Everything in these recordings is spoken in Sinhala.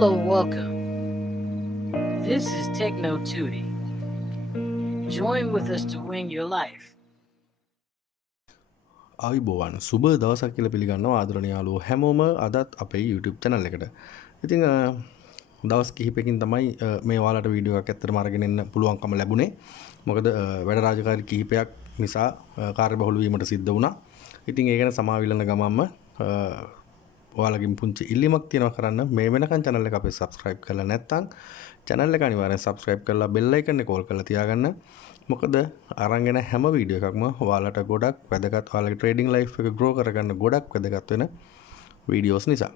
Hello, welcome. This is Techno Tuty. Join with us to win your life. ආයුබෝවන් සුබ දවසක් කියලා පිළිගන්නවා ආදරණීය යාළුවෝ හැමෝම අදත් අපේ YouTube channel එකට. ඉතින් දවස් කිහිපයකින් තමයි මේ ඔයාලට වීඩියෝ එකක් ඇත්තටම අරගෙන එන්න පුළුවන්කම ලැබුණේ. මොකද වැඩ රාජකාරී කිහිපයක් නිසා කාර්යබහුල වීමට සිද්ධ වුණා. ඉතින් ඒ ගැන සමාව ඉල්ලන ගමන්ම ඔයාලගෙන් පුංචි ඉල්ලීමක් තියෙනවා කරන්න මේ වෙනකන් channel එක අපේ subscribe කරලා නැත්නම් channel එක අනිවාර්යෙන් subscribe කරලා bell icon එක call කරලා තියාගන්න. මොකද අරන් එන හැම වීඩියෝ එකක්ම ඔයාලට ගොඩක් වැදගත් ඔයාලගේ ට්‍රේඩින් ලයිෆ් එක grow කරගන්න ගොඩක් වැදගත් වෙන වීඩියෝස් නිසා.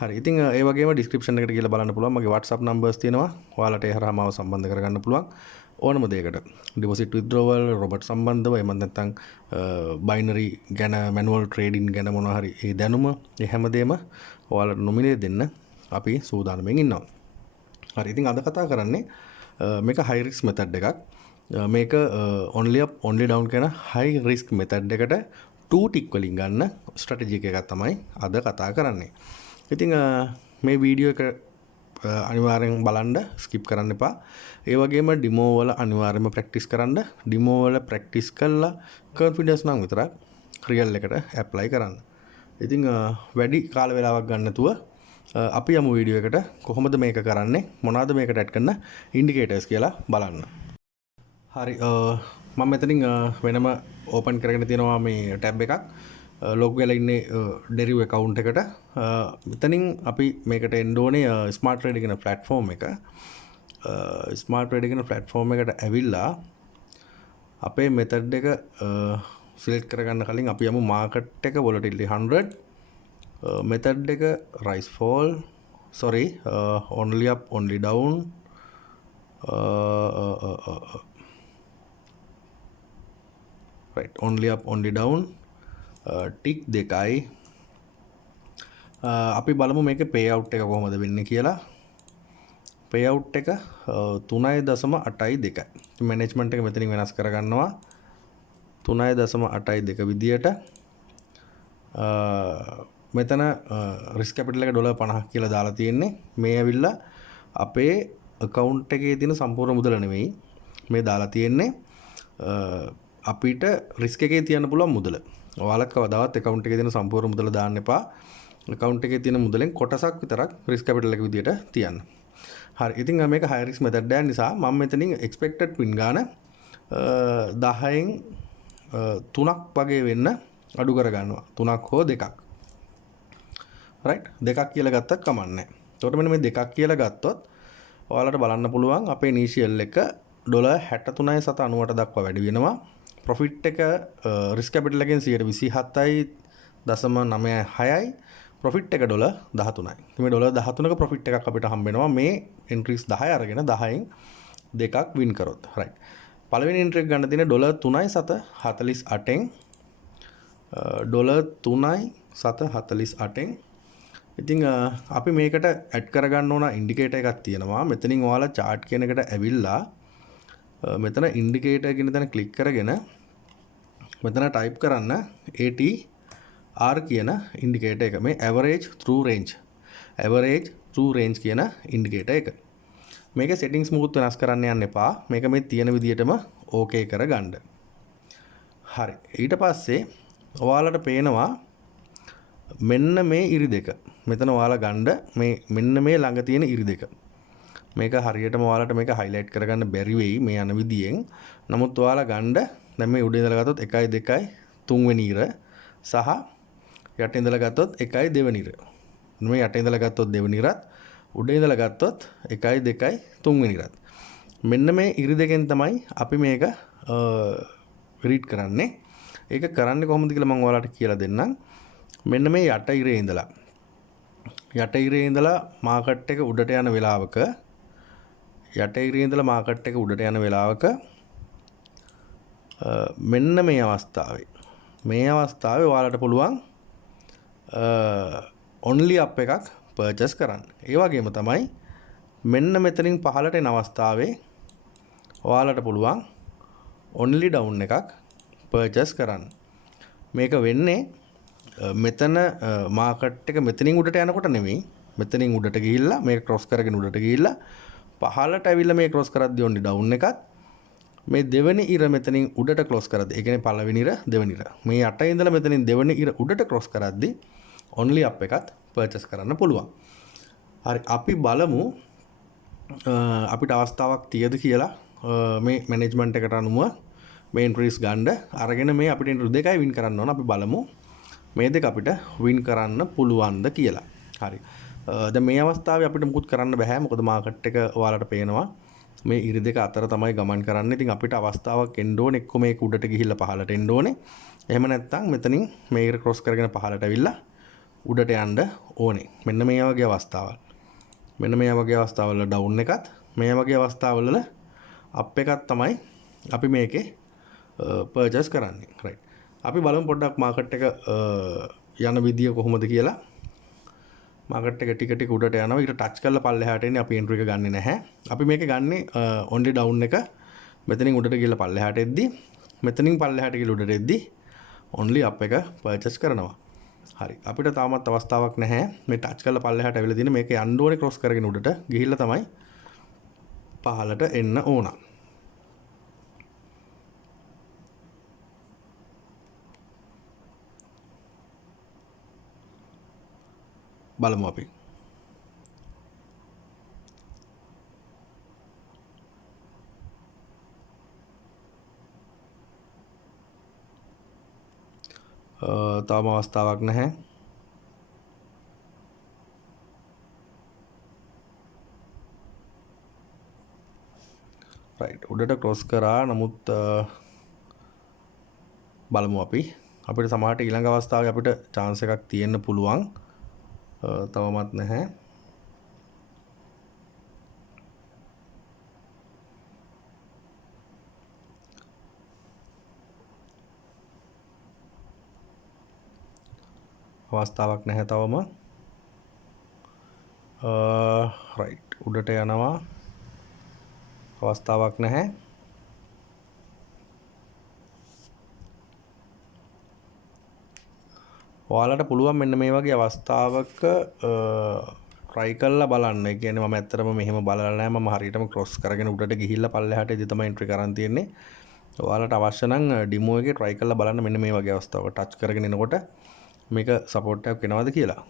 හරි. ඉතින් ඒ වගේම description එකට ගිහලා බලන්න පුළුවන් මගේ WhatsApp numbers තියෙනවා. ඔයාලට ඒ හරහා මාව සම්බන්ධ කරගන්න පුළුවන්. ඕනම දෙයකට deposit withdrawal robot සම්බන්ධව එහෙම නැත්නම් binary ගැන manual trading ගැන මොනවා හරි ඒ දැනුම ඒ හැමදේම ඔයාලට නොමිලේ දෙන්න අපි සූදානම්ෙන් ඉන්නවා. හරි. ඉතින් අද කතා කරන්නේ මේක high risk method එකක්. මේක only up only down කියන high risk method එකට 2 tick වලින් ගන්න strategy එකක් තමයි අද කතා කරන්නේ. ඉතින් මේ වීඩියෝ එක අනිවාර්යෙන් බලන්න skip කරන්න එපා. ඒ වගේම demo වල අනිවාර්යයෙන්ම practice කරන්න. demo වල practice කළා confidence නම් විතරක් real එකට apply කරන්න. ඉතින් වැඩි කාල වේලාවක් ගන්න නැතුව අපි යමු වීඩියෝ එකට කොහොමද මේක කරන්නේ මොනවාද මේකට add කරන indicators කියලා බලන්න. හරි මම මෙතනින් වෙනම ඕපන් කරගෙන තියෙනවා මේ ටැබ් එකක් ලොග් වෙලා ඉන්නේ Deriv account එකට මෙතනින් අපි මේකට එන්න ඕනේ smart trading කියන platform එක smart trading කියන platform එකට ඇවිල්ලා අපේ method එක select කරගන්න කලින් අපි යමු market එක volatility 100 method එක rise fall only up only down right only up only down tick දෙකයි අපි බලමු මේකේ payout එක කොහොමද වෙන්නේ කියලා payout එක 3.82 management එක මෙතනින් වෙනස් කරගන්නවා 3.82 විදියට මෙතන risk capital එක $50 කියලා දාලා තියෙන්නේ මේ ඇවිල්ලා අපේ account එකේ තියෙන සම්පූර්ණ මුදල නෙමෙයි මේ දාලා තියෙන්නේ අපිට රිස්ක් එකේ තියන්න පුළුවන් මුදල. ඔයාලත් කවදාවත් account එකේ තියෙන සම්පූර්ණ මුදල දාන්න එපා. account එකේ තියෙන මුදලෙන් කොටසක් විතරක් risk capital එක විදියට තියන්න. හරි. ඉතින් මේක high risk method එක නිසා මම මෙතනින් expected win ගාන 10න් 3ක් වගේ වෙන්න අඩු කර ගන්නවා. 3ක් හෝ 2ක්. right? 2ක් කියලා ගත්තත් කමක් නැහැ. එතකොට මෙන්න මේ 2ක් කියලා ගත්තොත් ඔයාලට බලන්න පුළුවන් අපේ initial එක $63.90 දක්වා වැඩි වෙනවා. profit එක risk capital එකෙන් 27.96යි profit එක $13යි. ඉතින් මේ $13ක profit එකක් අපිට හම්බ වෙනවා මේ entries 10 අරගෙන 10න් දෙකක් win කරොත්. right. පළවෙනි entry එක ගන්න තියෙන්නේ $3.748න් $3.748න් ඉතින් අපි මේකට ඇඩ් කරගන්න ඕන ඉන්ඩිකේටර් එකක් තියෙනවා. මෙතනින් ඔයාලා chart කියන එකට ඇවිල්ලා මෙතන ඉන්ඩිකේටර් කියන තැන ක්ලික් කරගෙන මෙතන ටයිප් කරන්න ATR කියන ඉන්ඩිකේටර් එක. මේ average through range කියන ඉන්ඩිකේටර් එක. මේකේ settings මුකුත් වෙනස් කරන්න යන්න එපා. මේක මේ තියෙන විදිහටම okay කරගන්න. හරි. ඊට පස්සේ ඔයාලට පේනවා මෙන්න මේ ඉරි දෙක. මෙතන ඔයාලා ගන්න මේ මෙන්න මේ ළඟ තියෙන ඉරි දෙක. මේක හරියටම ඔයාලට මේක highlight කරගන්න බැරි වෙයි මේ යන විදියෙන්. නමුත් ඔයාලා ගන්න දැන් මේ උඩ ඉඳලා ගත්තොත් 1 2 3 වෙනි ඉර සහ යට ඉඳලා ගත්තොත් 1 2 වෙනි ඉර. මේ යට ඉඳලා ගත්තොත් දෙවෙනි ඉරත් උඩ ඉඳලා ගත්තොත් 1 2 3 වෙනි ඉරත්. මෙන්න මේ ඉරි දෙකෙන් තමයි අපි මේක රීඩ් කරන්නේ. ඒක කරන්නේ කොහොමද කියලා මම ඔයාලට කියලා දෙන්නම්. මෙන්න මේ යට ඉරේ ඉඳලා මාකට් එක උඩට යන වෙලාවක මෙන්න මේ අවස්ථාවේ ඔයාලට පුළුවන් only up එකක් purchase කරන්න. ඒ වගේම තමයි මෙන්න මෙතනින් පහළට එන අවස්ථාවේ ඔයාලට පුළුවන් only down එකක් purchase කරන්න. මේක වෙන්නේ මෙතන මාකට් එක මෙතනින් උඩට යනකොට නෙමෙයි මෙතනින් උඩට ගිහිල්ලා මේක ක්‍රොස් කරගෙන උඩට ගිහිල්ලා පහළට ඇවිල්ලා මේ ක්‍රොස් කරද්දී ඔන්නේ ඩවුන් එකත් මේ දෙවෙනි ඉර මෙතනින් උඩට ක්‍රොස් කරද්දී ඒ කියන්නේ පළවෙනි ඉර දෙවෙනි ඉර මේ යට ඉඳලා මෙතනින් දෙවෙනි ඉර උඩට ක්‍රොස් කරද්දී only up එකත් purchase කරන්න පුළුවන්. හරි අපි බලමු අපිට අවස්ථාවක් තියද කියලා මේ මැනේජ්මන්ට් එකට අනුව මේ එන්ට්‍රීස් ගන්න අරගෙන මේ අපිට එන්ට්‍රි දෙකයි වින් කරන්න ඕන. අපි බලමු මේ දෙක අපිට වින් කරන්න පුළුවන්ද කියලා. හරි. දැන් මේ අවස්ථාවේ අපිට මුකුත් කරන්න බෑ. මොකද මාකට් එක ඔයාලට පේනවා මේ ඉරි දෙක අතර තමයි ගමන් කරන්නේ. ඉතින් අපිට අවස්ථාවක් එන්න ඕනේ. එක්ක මේක උඩට ගිහිල්ලා පහළට එන්න ඕනේ. එහෙම නැත්නම් මෙතනින් මේ ඉර ක්‍රොස් කරගෙන පහළට ඇවිල්ලා උඩට යන්න ඕනේ. මෙන්න මේ වගේ අවස්ථාවල්. මෙන්න මේ වගේ අවස්ථාවල ඩවුන් එකත් මේ වගේ අවස්ථාවල අප් එකක් තමයි අපි මේකේ පර්චේස් කරන්නේ. රයිට්. අපි බලමු පොඩ්ඩක් මාකට් එක යන විදිය කොහොමද කියලා. මාකට් එක ටික ටික උඩට යනවා. ඊට ටච් කරලා පල්ලෙහාට එන්නේ. අපි එන්ට්‍රි එක ගන්නෙ නැහැ. අපි මේක ගන්නෙ only down එක මෙතනින් උඩට ගිහලා පල්ලෙහාට එද්දි මෙතනින් පල්ලෙහාට ගිහලා උඩට එද්දි only up එක purchase කරනවා. හරි. අපිට තාමත් අවස්ථාවක් නැහැ. මේ ටච් කරලා පල්ලෙහාට ඇවිල්ලා තියෙන මේක යන්න ඕනේ ක්‍රොස් කරගෙන උඩට ගිහිල්ලා තමයි පහළට එන්න ඕන. බලමු අපි. තාම අවස්ථාවක් නැහැ. රයිට් උඩට ක්‍රොස් කරා. නමුත් බලමු අපි. අපිට සමහරට ඊළඟ අවස්ථාවේ අපිට chance එකක් තියෙන්න පුළුවන්. තවමත් නැහැ. අවස්ථාවක් නැහැ තවම. රයිට් උඩට යනවා. අවස්ථාවක් නැහැ. ඔයාලට පුළුවන් මෙන්න මේ වගේ අවස්ථාවක try කරලා බලන්න. ඒ කියන්නේ මම ඇත්තටම මෙහෙම බලලා නැහැ. මම හරියටම cross කරගෙන උඩට ගිහිල්ලා පල්ලෙහාට ඉදි තමයි entry කරන් තියෙන්නේ. ඔයාලට අවශ්‍ය නම් demo එකේ try කරලා බලන්න මෙන්න මේ වගේ අවස්ථාවක touch කරගෙන එනකොට මේක support එකක් වෙනවද කියලා.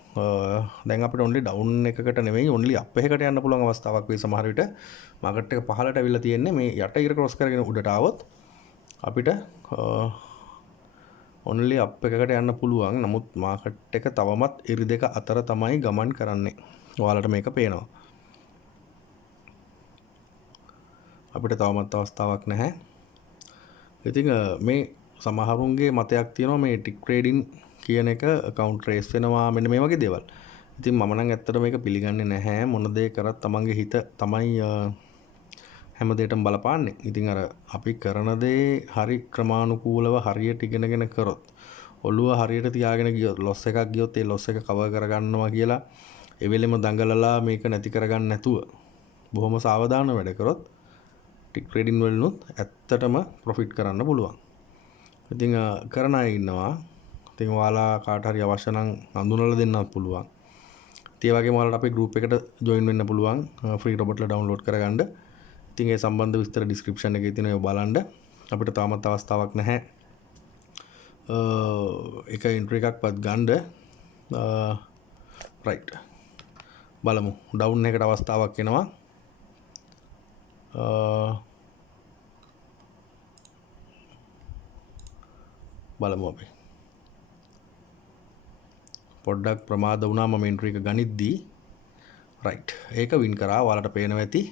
දැන් අපිට only down එකකට නෙමෙයි only up එකකට යන්න පුළුවන් අවස්ථාවක් වෙයි සමහර විට. market එක පහළට අවිල්ලා තියෙන්නේ මේ යට ඉර cross කරගෙන උඩට ආවොත් අපිට only up එකකට යන්න පුළුවන්. නමුත් market එක තවමත් ඉරි දෙක අතර තමයි ගමන් කරන්නේ. ඔයාලට මේක පේනවා. අපිට තවමත් අවස්ථාවක් නැහැ. ඉතින් මේ සමහරුන්ගේ මතයක් තියෙනවා මේ tick trading කියන එක account trace වෙනවා මෙන්න මේ වගේ දේවල්. ඉතින් මම නම් ඇත්තට මේක පිළිගන්නේ නැහැ. මොන දේ කරත් තමන්ගේ හිත තමයි හැම දෙයකටම බලපාන්නේ. ඉතින් අර අපි කරන දේ හරි ක්‍රමානුකූලව හරියට ඉගෙනගෙන කරොත් ඔළුව හරියට තියාගෙන ගියොත් loss එකක් ගියොත් ඒ loss එක cover කරගන්නවා කියලා ඒ වෙලෙම දඟලලා මේක නැති කරගන්න නැතුව බොහොම සාවධානව වැඩ කරොත් tick trading වලිනුත් ඇත්තටම profit කරන්න පුළුවන්. ඉතින් කරන අය ඉන්නවා. ඉතින් ඔයාලා කාට හරි අවශ්‍ය නම් හඳුනලා දෙන්නත් පුළුවන්. ඒ වගේම ඔයාලට අපේ group එකට join වෙන්න පුළුවන් free robotලා download කරගන්න. ඉතින් ඒ සම්බන්ධ විස්තර description එකේ තියෙනවා ඒව බලන්න. අපිට තාමත් අවස්ථාවක් නැහැ. එක entry එකක්වත් ගන්න. right. බලමු. down එකට අවස්ථාවක් එනවා. බලමු අපි. පොඩ්ඩක් ප්‍රමාද වුණා මම entry එක ගනිද්දී. right. ඒක win කරා. ඔයාලට පේනවා ඇති.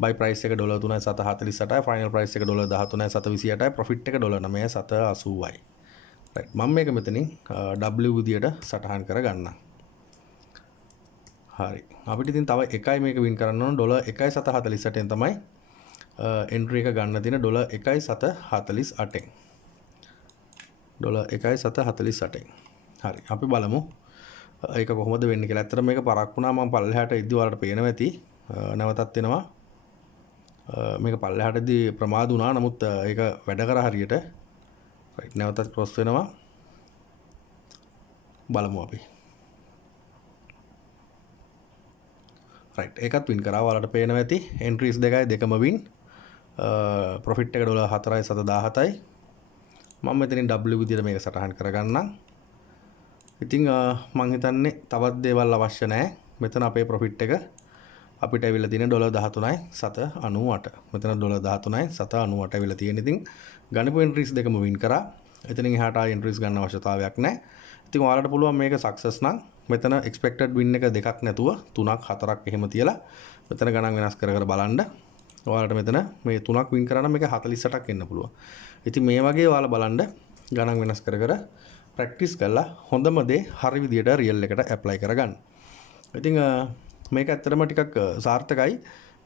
buy price එක $3.748යි, final price එක $13.728යි, profit එක $9.780යි. right. මම මේක මෙතනින් W විදියට සටහන් කරගන්නම්. හරි. අපිට ඉතින් තව එකයි මේක win කරන්න ඕන $1.748ෙන් තමයි entry එක ගන්න තියෙන $1.748ෙන්. $1.748ෙන්. හරි. අපි බලමු ඒක කොහොමද වෙන්නේ කියලා. ඇත්තට මේක පරක් වුණා මම පල්ලෙහාට ඉද්දි ඔයාලට පේනවා ඇති. නැවතත් එනවා. මේක පල්ලෙහාටදී ප්‍රමාද වුණා. නමුත් ඒක වැඩ කර හරියට. right. නැවතත් cross වෙනවා. බලමු අපි. රයිට් ඒකත් වින් කරා. ඔයාලට පේනවා ඇති එන්ට්‍රීස් දෙකයි දෙකම වින්. ප්‍රොෆිට් එක $4.17යි. මම මෙතනින් W විදියට මේක සටහන් කරගන්නම්. ඉතින් මම හිතන්නේ තවත් දේවල් අවශ්‍ය නැහැ. මෙතන අපේ ප්‍රොෆිට් එක අපිට ඇවිල්ලා තියෙන $13.798. මෙතන $13.798 ඇවිල්ලා තියෙන. ඉතින් ගණපු එන්ට්‍රීස් දෙකම වින් කරා. එතනින් එහාට ආයෙ එන්ට්‍රීස් ගන්න අවශ්‍යතාවයක් නැහැ. ඉතින් ඔයාලට පුළුවන් මේක සක්සස් නම් මෙතන එක්ස්පෙක්ටඩ් වින් එක දෙකක් නැතුව 3ක් 4ක් එහෙම තියලා මෙතන ගණන් වෙනස් කර කර බලන්න. ඔයාලට මෙතන මේ 3ක් වින් කරා නම් මේක 48ක් එන්න පුළුවන්. ඉතින් මේ වගේ ඔයාලා බලන්න ගණන් වෙනස් කර කර ප්‍රැක්ටිස් කරලා හොඳම දේ හරි විදියට රියල් එකට ඇප්ලයි කරගන්න. ඉතින් මේක ඇත්තටම ටිකක් සාර්ථකයි.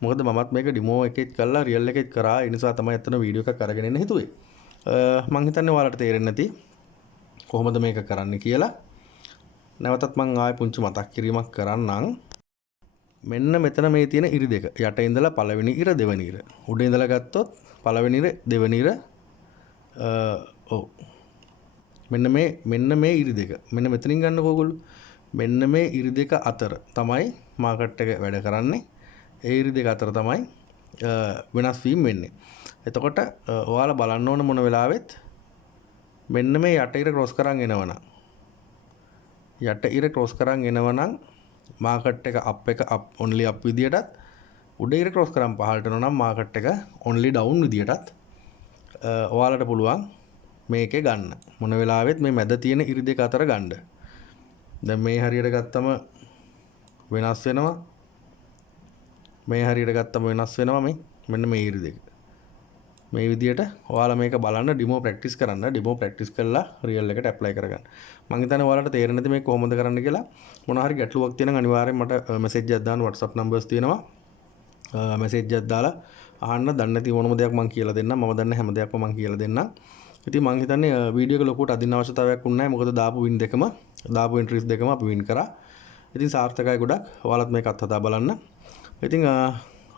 මොකද මමත් මේක ඩිමෝ එකෙත් කරලා රියල් එකෙත් කරා. ඒ නිසා තමයි ඇත්තටම වීඩියෝ එකක් අරගෙන එන්න හිතුවේ. මම හිතන්නේ ඔයාලට තේරෙන්නේ නැති කොහොමද මේක කරන්න කියලා. නැවතත් මම ආයෙ පුංචි මතක් කිරීමක් කරන්නම්. මෙන්න මෙතන මේ තියෙන ඉරි දෙක. යට ඉඳලා පළවෙනි ඉර දෙවෙනි ඉර. උඩ ඉඳලා ගත්තොත් පළවෙනි ඉර දෙවෙනි ඉර ඔව්. මෙන්න මේ ඉරි දෙක. මෙන්න මෙතනින් ගන්නකො ඔයගොල්ලෝ. මෙන්න මේ ඉරි දෙක අතර තමයි මාකට් එක වැඩ කරන්නේ. ඒ ඉරි දෙක අතර තමයි වෙනස් වීම වෙන්නේ. එතකොට ඔයාලා බලන්න ඕන මොන වෙලාවෙත් මෙන්න මේ යට ඉර ක්‍රොස් කරන් එනවනම් යට ඉර ක්‍රොස් කරන් එනවනම් මාකට් එක අප් ඔන්ලි අප් විදියටත් උඩ ඉර ක්‍රොස් කරන් පහළට යනවා නම් මාකට් එක ඔන්ලි ඩවුන් විදියටත් ඔයාලට පුළුවන් මේකේ ගන්න. මොන වෙලාවෙත් මේ මැද තියෙන ඉරි දෙක අතර ගන්න. දැන් මේ හරියට ගත්තම වෙනස් වෙනවා. මේ හරියට ගත්තම වෙනස් වෙනවා මෙන්න මේ ඉරි දෙක. මේ විදියට ඔයාලා මේක බලන්න ඩිමෝ ප්‍රැක්ටිස් කරන්න. ඩිමෝ ප්‍රැක්ටිස් කරලා රියල් එකට ඇප්ලයි කරගන්න. මම හිතන්නේ ඔයාලට තේරෙන්නේ නැති මේක කොහොමද කරන්න කියලා. මොන හරි ගැටලුවක් තියෙනම් අනිවාර්යෙන් මට මෙසේජ් එකක් දාන්න. WhatsApp numbers තියෙනවා. මෙසේජ් එකක් දාලා අහන්න. දන්නේ නැති ඕනම දෙයක් මම කියලා දෙන්නම්. මම දන්න හැම දෙයක්ම මම කියලා දෙන්නම්. ඉතින් මම හිතන්නේ වීඩියෝ එක ලොකුවට අදින්න අවශ්‍යතාවයක් වුණේ නැහැ. මොකද දාපු වින් දෙකම දාපු එන්ට්‍රීස් දෙකම අපි වින් කරා. ඉතින් සාර්ථකයි ගොඩක්. ඔයාලත් මේක අත්හදා බලන්න. ඉතින්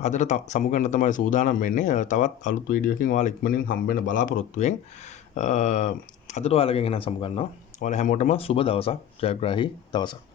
අදට සමුගන්න තමයි සූදානම් වෙන්නේ. තවත් අලුත් වීඩියෝ එකකින් ඔයාලා ඉක්මනින් හම්බ වෙන බලාපොරොත්තු වෙන්. අදට ඔයාලගෙන් එහෙනම් සමුගන්නවා. ඔයාලා හැමෝටම සුබ දවසක්. ජයග්‍රාහී දවසක්.